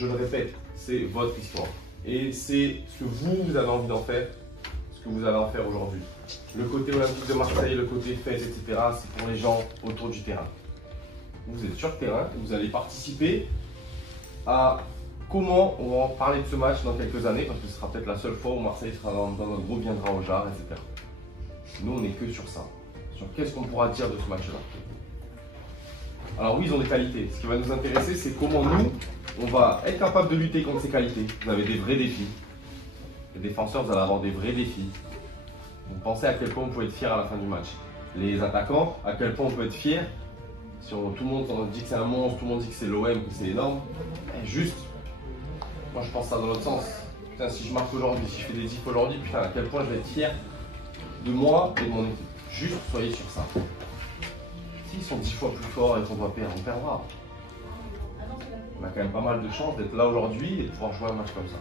je le répète, c'est votre histoire. Et c'est ce que vous avez envie d'en faire, ce que vous allez en faire aujourd'hui. Le côté olympique de Marseille, le côté fête, etc., c'est pour les gens autour du terrain. Vous êtes sur le terrain, vous allez participer à comment on va en parler de ce match dans quelques années, parce que ce sera peut-être la seule fois où Marseille sera dans notre groupe, viendra au Jard, etc. Nous, on n'est que sur ça. Sur qu'est-ce qu'on pourra dire de ce match-là. Alors oui, ils ont des qualités. Ce qui va nous intéresser, c'est comment nous, on va être capable de lutter contre ces qualités. Vous avez des vrais défis. Les défenseurs, vous allez avoir des vrais défis. Vous pensez à quel point on peut être fier à la fin du match. Les attaquants, à quel point on peut être fier. Si tout le monde dit que c'est un monstre, tout le monde dit que c'est l'OM, que c'est énorme. Juste, moi je pense ça dans l'autre sens. Putain, si je marque aujourd'hui, si je fais des diffs aujourd'hui, putain, à quel point je vais être fier de moi et de mon équipe. Juste, soyez sur ça. S'ils sont 10 fois plus forts et qu'on doit perdre, on perdra. On a quand même pas mal de chance d'être là aujourd'hui et de pouvoir jouer un match comme ça.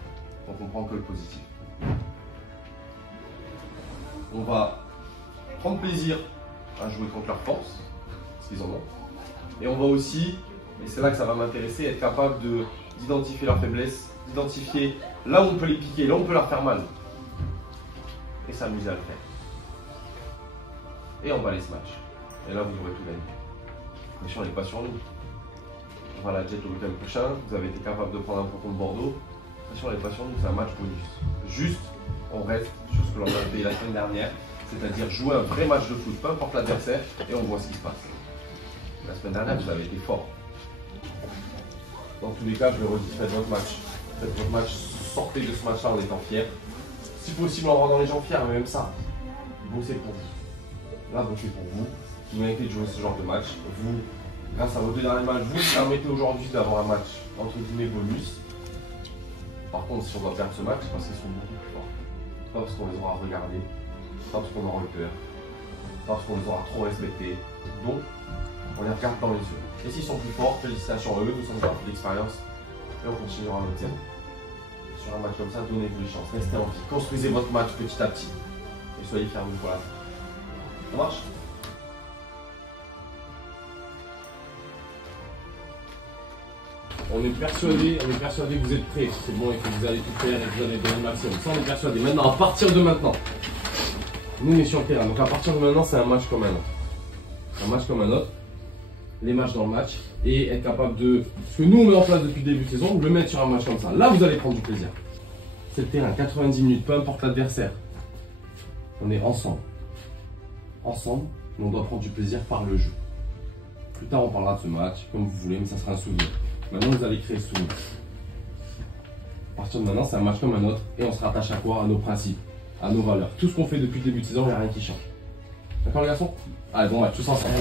Donc on prend que le positif. On va prendre plaisir à jouer contre leur force, parce qu'ils en ont. Et on va aussi, et c'est là que ça va m'intéresser, être capable d'identifier leurs faiblesses, d'identifier là où on peut les piquer, là où on peut leur faire mal. Et s'amuser à le faire. Et emballer ce match. Et là, vous aurez tout gagné. La pression n'est pas sur nous. On va la jet au week-end prochain. Vous avez été capable de prendre un point contre Bordeaux. La pression n'est pas sur nous, c'est un match bonus. Juste, on reste sur ce que l'on a fait la semaine dernière, c'est-à-dire jouer un vrai match de foot, peu importe l'adversaire, et on voit ce qui se passe. La semaine dernière, vous avez été fort. Dans tous les cas, je le redis, faites votre match. Faites votre match, sortez de ce match-là en étant fiers. Si possible, en rendant les gens fiers, mais même ça, bossez pour vous. Là, bossez pour vous. Vous méritez de jouer ce genre de match. Vous, grâce à vos deux derniers matchs, vous permettez aujourd'hui d'avoir un match entre guillemets bonus. Par contre, si on doit perdre ce match, c'est parce qu'ils sont beaucoup plus forts. Pas parce qu'on les aura regardés, pas parce qu'on aura eu peur, pas parce qu'on les aura trop respectés. Donc, on les regarde dans les yeux. Et s'ils sont plus forts, félicitations à eux, nous sommes partis d'expérience et on continuera notre thème. Sur un match comme ça, donnez-vous les chances, restez en vie, construisez votre match petit à petit et soyez fiers de vous. Voilà. Ça marche? On est persuadé que vous êtes prêts, c'est bon et que vous allez tout faire et que vous allez donner le maximum. Ça, on est persuadé. Maintenant, à partir de maintenant, nous on est sur le terrain. Donc à partir de maintenant, c'est un match comme un autre. Un match comme un autre. Les matchs dans le match et être capable de, ce que nous on met en place depuis le début de saison, le mettre sur un match comme ça. Là, vous allez prendre du plaisir. C'est le terrain, 90 minutes, peu importe l'adversaire. On est ensemble. Ensemble, mais on doit prendre du plaisir par le jeu. Plus tard, on parlera de ce match, comme vous voulez, mais ça sera un souvenir. Maintenant, vous allez créer ce souvenir. À partir de maintenant, c'est un match comme un autre et on se rattache à quoi? À nos principes, à nos valeurs. Tout ce qu'on fait depuis le début de saison, il n'y a rien qui change. D'accord les garçons? Allez, bon match, tous ensemble.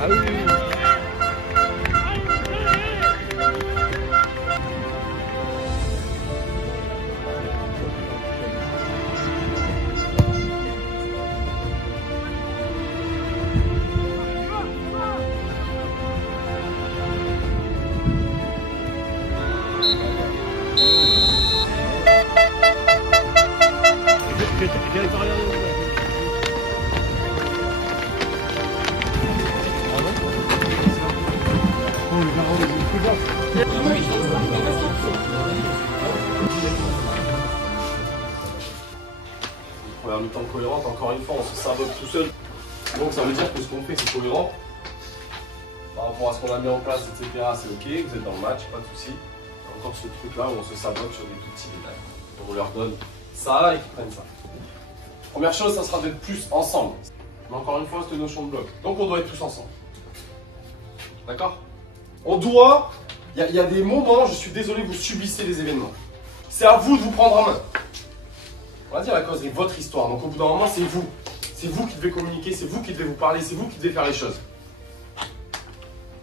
Ah oui, oui, oui. J'allais pas regarder. Ah non? Oh, le garrot, il est plus bas. Première mi-temps cohérente, encore une fois, on se sabote tout seul. Donc ça veut dire que ce qu'on fait, c'est cohérent. Par rapport à ce qu'on a mis en place, etc., c'est ok, vous êtes dans le match, pas de souci. Encore ce truc-là où on se sabote sur des tout petits détails. On leur donne ça et qu'ils prennent ça. Première chose, ça sera d'être plus ensemble. Mais encore une fois, cette notion de bloc. Donc on doit être tous ensemble. D'accord? On doit... Il y a des moments, je suis désolé, vous subissez les événements. C'est à vous de vous prendre en main. On va dire la cause est votre histoire. Donc au bout d'un moment, c'est vous. C'est vous qui devez communiquer, c'est vous qui devez vous parler, c'est vous qui devez faire les choses.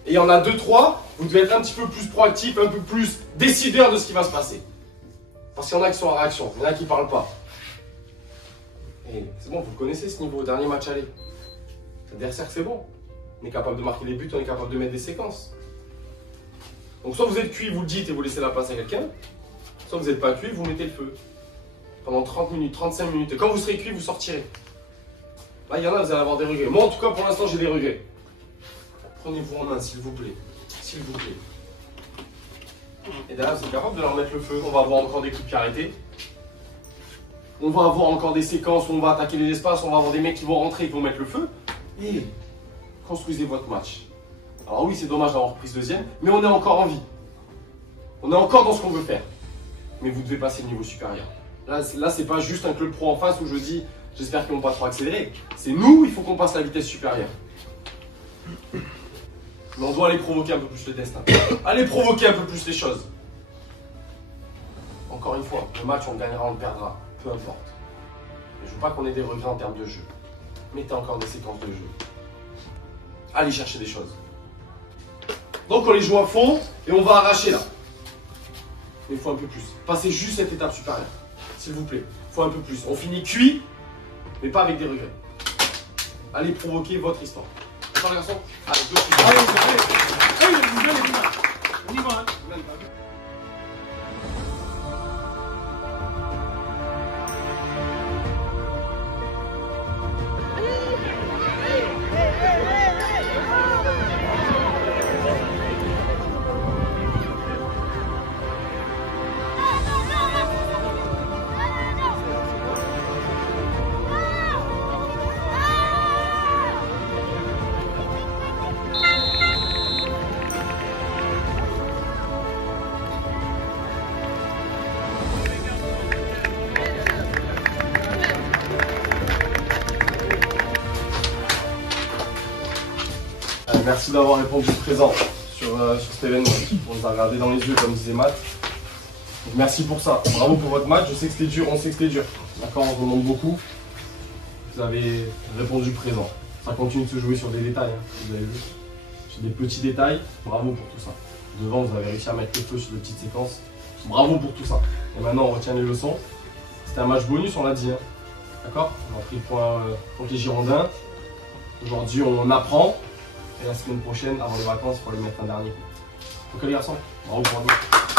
Et il y en a 2-3, vous devez être un petit peu plus proactif, un peu plus décideur de ce qui va se passer. Parce qu'il y en a qui sont en réaction, il y en a qui ne parlent pas. Et c'est bon, vous connaissez ce niveau, dernier match aller. L'adversaire, c'est bon. On est capable de marquer des buts, on est capable de mettre des séquences. Donc soit vous êtes cuit, vous le dites et vous laissez la place à quelqu'un, soit vous n'êtes pas cuit, vous mettez le feu. Pendant 30 minutes, 35 minutes. Et quand vous serez cuit, vous sortirez. Là, il y en a, vous allez avoir des regrets. Moi, en tout cas, pour l'instant, j'ai des regrets. Prenez-vous en main, s'il vous plaît. S'il vous plaît. Et derrière, vous êtes capable de leur mettre le feu. On va avoir encore des coups de pied arrêtés. On va avoir encore des séquences où on va attaquer les espaces. On va avoir des mecs qui vont rentrer et qui vont mettre le feu. Et construisez votre match. Alors oui, c'est dommage d'avoir pris ce deuxième, mais on est encore en vie. On est encore dans ce qu'on veut faire. Mais vous devez passer le niveau supérieur. Là c'est pas juste un club pro en face où je dis j'espère qu'ils vont pas trop accélérer. C'est nous, il faut qu'on passe la vitesse supérieure. Mais on doit aller provoquer un peu plus le destin. Aller provoquer un peu plus les choses. Encore une fois, le match on le gagnera, on le perdra. Peu importe. Mais je veux pas qu'on ait des regrets en termes de jeu. Mettez encore des séquences de jeu. Allez chercher des choses. Donc on les joue à fond et on va arracher là. Mais il faut un peu plus. Passez juste cette étape supérieure. S'il vous plaît. Il faut un peu plus. On finit cuit, mais pas avec des regrets. Allez provoquer votre histoire. D'accord les garçons? Allez, deux petits. Allez, on y va. Merci d'avoir répondu présent sur cet événement. On nous a regardé dans les yeux comme disait Matt. Donc merci pour ça. Bravo pour votre match. Je sais que c'était dur, on sait que c'était dur. D'accord, on vous demande beaucoup. Vous avez répondu présent. Ça continue de se jouer sur des détails, hein, vous avez vu. Sur des petits détails. Bravo pour tout ça. Devant, vous avez réussi à mettre le feu sur de petites séquences. Bravo pour tout ça. Et maintenant, on retient les leçons. C'était un match bonus, on l'a dit. Hein. D'accord? On a pris le point contre les Girondins. Aujourd'hui, on apprend. Et la semaine prochaine, avant les vacances, il faut aller mettre un dernier coup. Ok les garçons, bravo pour vous.